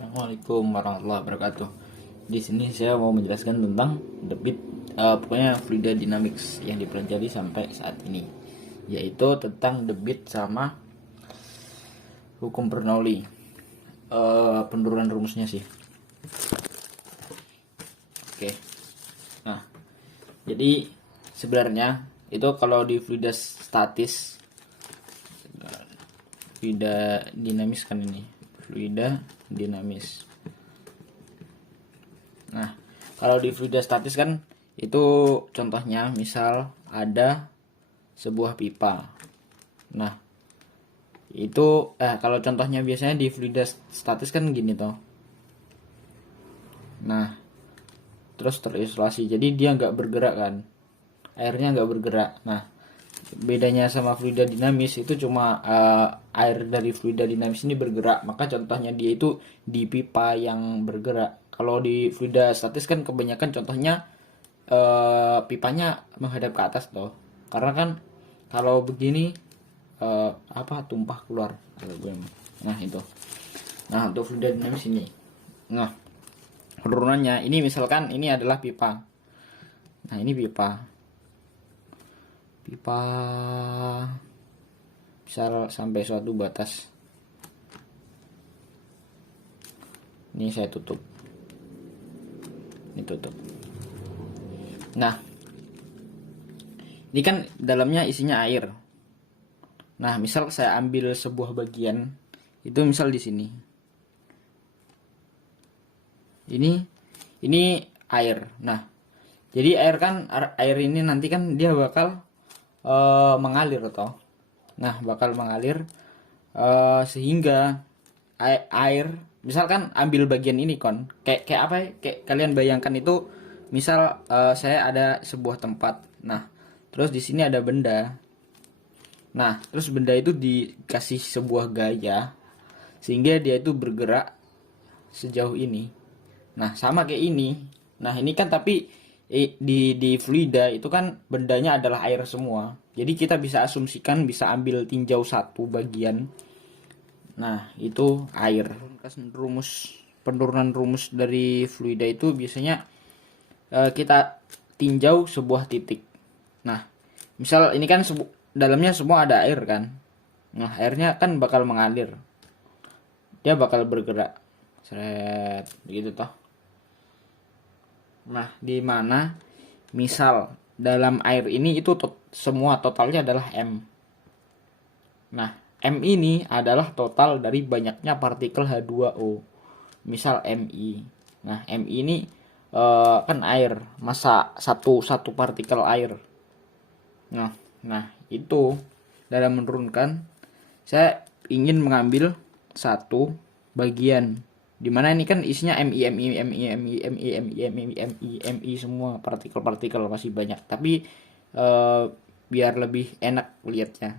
Assalamualaikum warahmatullahi wabarakatuh. Di sini saya mau menjelaskan tentang debit, pokoknya fluida dynamics yang dipelajari sampai saat ini, yaitu tentang debit sama hukum Bernoulli. Penurunan rumusnya sih. Oke. Nah, jadi sebenarnya itu kalau di fluida statis, fluida dinamis kan ini, fluida dinamis. Nah, kalau di fluida statis kan itu contohnya misal ada sebuah pipa. Nah, itu kalau contohnya biasanya di fluida statis kan gini toh. Nah, terus terisolasi. Jadi dia nggak bergerak kan. Airnya nggak bergerak. Nah, bedanya sama fluida dinamis itu cuma air dari fluida dinamis ini bergerak, maka contohnya dia itu di pipa yang bergerak. Kalau di fluida statis kan kebanyakan contohnya pipanya menghadap ke atas toh, karena kan kalau begini tumpah keluar. Nah itu. Nah untuk fluida dinamis ini, nah penurunannya ini misalkan ini adalah pipa. Nah ini pipa bisa sampai suatu batas. Ini saya tutup. Ini tutup. Nah, ini kan dalamnya isinya air. Nah, misal saya ambil sebuah bagian, itu misal di sini. Ini air. Nah, jadi air ini nanti kan dia bakal mengalir toh. Nah, bakal mengalir sehingga air misalkan ambil bagian ini kayak apa ya? Kayak kalian bayangkan itu misal saya ada sebuah tempat. Nah, terus di sini ada benda. Nah, terus benda itu dikasih sebuah gaya sehingga dia itu bergerak sejauh ini. Nah, sama kayak ini. Nah, ini kan tapi di fluida itu kan bendanya adalah air semua. Jadi kita bisa asumsikan bisa ambil tinjau satu bagian. Nah, itu air. Penurunan rumus dari fluida itu biasanya kita tinjau sebuah titik. Nah, misal ini kan dalamnya semua ada air kan. Nah, airnya kan bakal mengalir. Dia bakal bergerak. Seret, begitu toh. Nah, di mana misal dalam air ini itu semua totalnya adalah M. Nah, M ini adalah total dari banyaknya partikel H2O. Misal MI. Nah, MI ini kan air, massa satu partikel air. Nah, itu dalam menurunkan saya ingin mengambil satu bagian dimana ini kan isinya MI semua partikel-partikel masih banyak, tapi biar lebih enak lihatnya.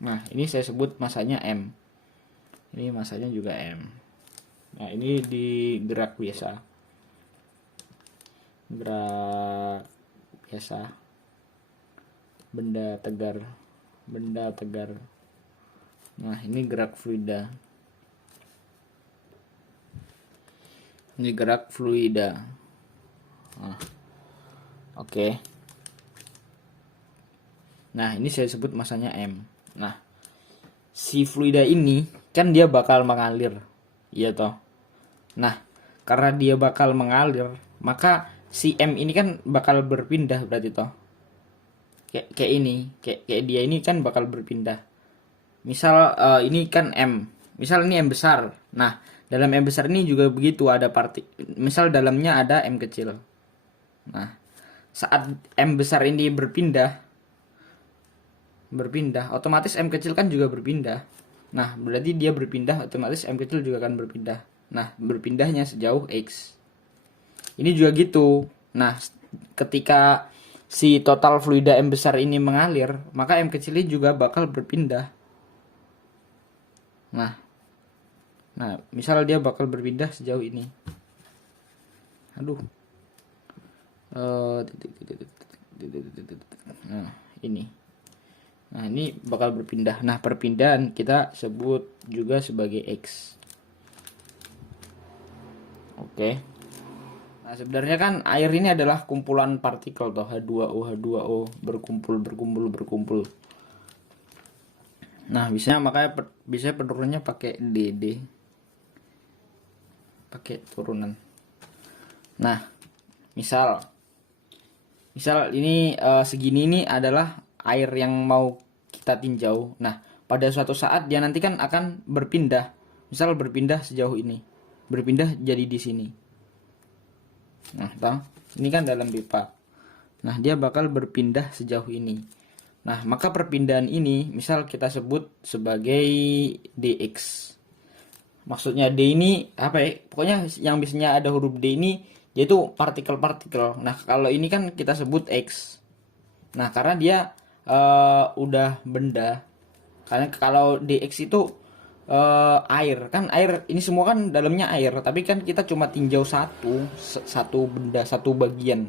Nah ini saya sebut masanya M, ini masanya juga M. Nah ini di gerak biasa, benda tegar. Nah ini gerak fluida. Ini gerak fluida. Nah, oke. Nah ini saya sebut masanya M. Nah si fluida ini kan dia bakal mengalir, iya toh. Nah karena dia bakal mengalir, maka si M ini kan bakal berpindah berarti toh. Kayak ini, kayak dia ini kan bakal berpindah. Misal ini kan M, misal ini M besar. Nah dalam M besar ini juga begitu, ada misal dalamnya ada M kecil. Nah saat M besar ini berpindah, otomatis M kecil kan juga berpindah. Nah berarti dia berpindah, otomatis M kecil juga akan berpindah. Nah berpindahnya sejauh X. Ini juga gitu. Nah ketika si total fluida M besar ini mengalir, maka M kecil ini juga bakal berpindah. Nah, misal dia bakal berpindah sejauh ini. Nah, ini. Nah, ini bakal berpindah. Nah, perpindahan kita sebut juga sebagai X. Oke. Nah, sebenarnya kan air ini adalah kumpulan partikel toh, H2O berkumpul. Nah, makanya biasanya penurunannya pakai DD. Pakai turunan. Nah, misal ini segini ini adalah air yang mau kita tinjau. Nah, pada suatu saat dia nanti kan akan berpindah. Misal berpindah sejauh ini. Berpindah jadi di sini. Nah, ini kan dalam pipa. Nah, dia bakal berpindah sejauh ini. Nah, maka perpindahan ini misal kita sebut sebagai dx. Maksudnya D ini apa ya? Pokoknya yang biasanya ada huruf D ini yaitu partikel-partikel. Nah, kalau ini kan kita sebut X. Nah, karena dia udah benda. Karena kalau dx itu air, kan air ini semua kan dalamnya air, tapi kan kita cuma tinjau satu benda, satu bagian.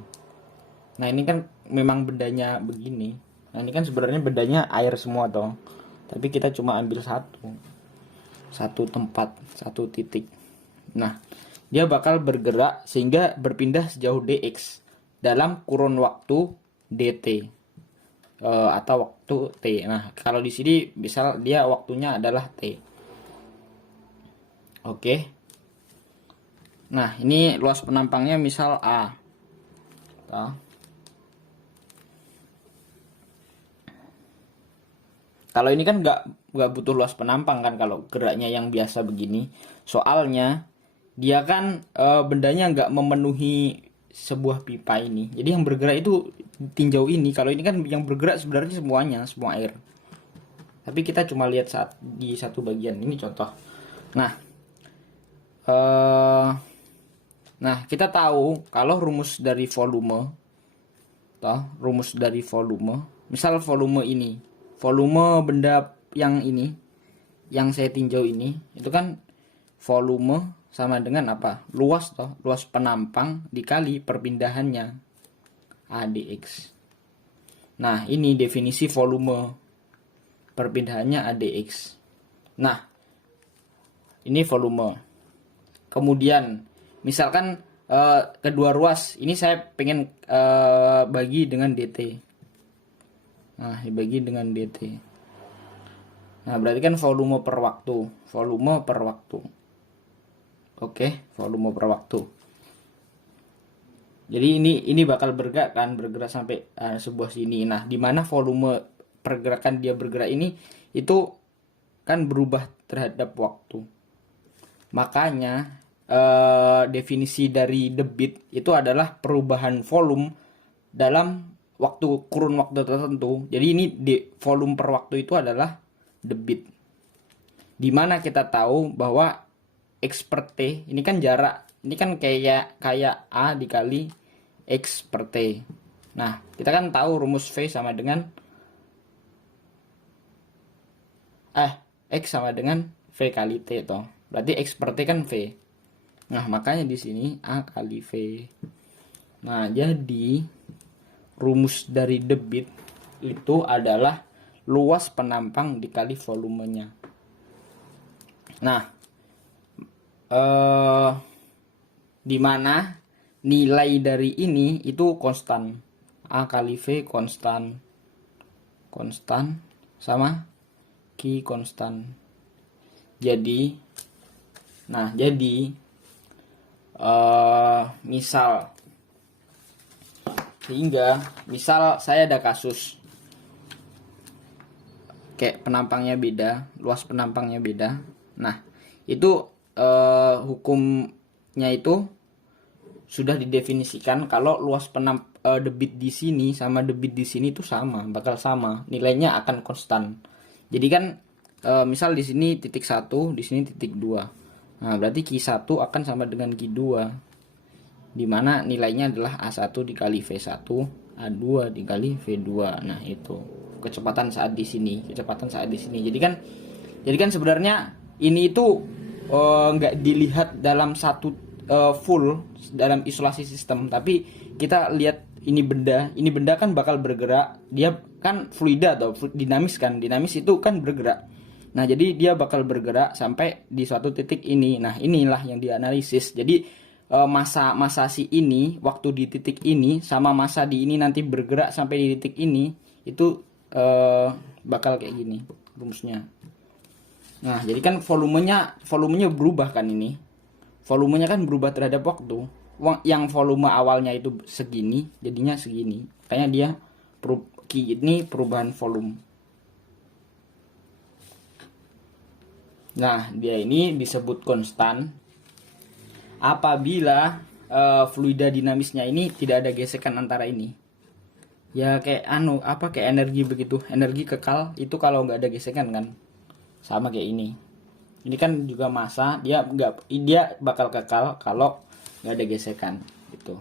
Nah, ini kan memang bendanya begini. Nah, ini kan sebenarnya bendanya air semua toh. Tapi kita cuma ambil satu tempat, satu titik. Nah, dia bakal bergerak sehingga berpindah sejauh dx dalam kurun waktu dt atau waktu t. Nah, kalau di sini misal dia waktunya adalah t. Oke. Nah, ini luas penampangnya misal A. Kalau ini kan nggak butuh luas penampang kan kalau geraknya yang biasa begini. Soalnya dia kan bendanya nggak memenuhi sebuah pipa ini. Jadi yang bergerak itu tinjau ini. Kalau ini kan yang bergerak sebenarnya semuanya, semua air. Tapi kita cuma lihat di satu bagian. Ini contoh. Nah, kita tahu kalau rumus dari volume, misal volume ini, volume benda yang ini, yang saya tinjau ini, itu kan volume sama dengan apa? Luas penampang dikali perpindahannya A dx. Nah, ini definisi volume, perpindahannya A dx. Nah, ini volume. Kemudian misalkan kedua ruas ini saya pengen bagi dengan dt. Nah, dibagi dengan dt. Nah, berarti kan volume per waktu. Oke, volume per waktu. Jadi ini bakal bergerak sampai sebuah sini. Nah, di mana volume pergerakan dia bergerak ini itu kan berubah terhadap waktu. Makanya definisi dari debit itu adalah perubahan volume dalam kurun waktu tertentu. Jadi ini volume per waktu itu adalah debit. Dimana kita tahu bahwa X per T ini kan jarak. Ini kan kayak A dikali X per T. Nah, kita kan tahu rumus V sama dengan X sama dengan V kali T toh. Berarti X per T kan V. Nah, makanya di sini A kali V. Nah, jadi rumus dari debit itu adalah luas penampang dikali volumenya. Nah, di mana nilai dari ini itu konstan. A kali V konstan sama Q konstan. Jadi misal saya ada kasus kayak penampangnya beda, luas penampangnya beda. Nah, itu hukumnya itu sudah didefinisikan kalau luas debit di sini sama debit di sini itu bakal sama, nilainya akan konstan. Jadi kan misal di sini titik 1, di sini titik 2. Nah, berarti Q1 akan sama dengan Q2. Di mana nilainya adalah A1 dikali V1, A2 dikali V2. Nah, itu kecepatan saat di sini. Jadi kan sebenarnya ini itu nggak dilihat dalam satu full dalam isolasi sistem, tapi kita lihat ini benda kan bakal bergerak. Dia kan fluida atau dinamis kan. Dinamis itu kan bergerak. Nah, jadi dia bakal bergerak sampai di suatu titik ini. Nah, inilah yang dianalisis. Jadi masa si ini waktu di titik ini sama masa di ini nanti bergerak sampai di titik ini itu bakal kayak gini rumusnya. Nah, jadi kan volumenya berubah kan ini. Volumenya kan berubah terhadap waktu. Yang volume awalnya itu segini, jadinya segini. Makanya dia ini perubahan volume. Nah, dia ini disebut konstan apabila fluida dinamisnya ini tidak ada gesekan antara ini. Ya kayak kayak energi begitu. Energi kekal itu kalau nggak ada gesekan kan. Sama kayak ini. Ini kan juga massa, dia bakal kekal kalau nggak ada gesekan gitu.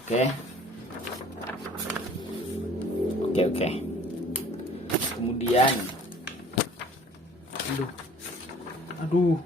Oke. Kemudian aduh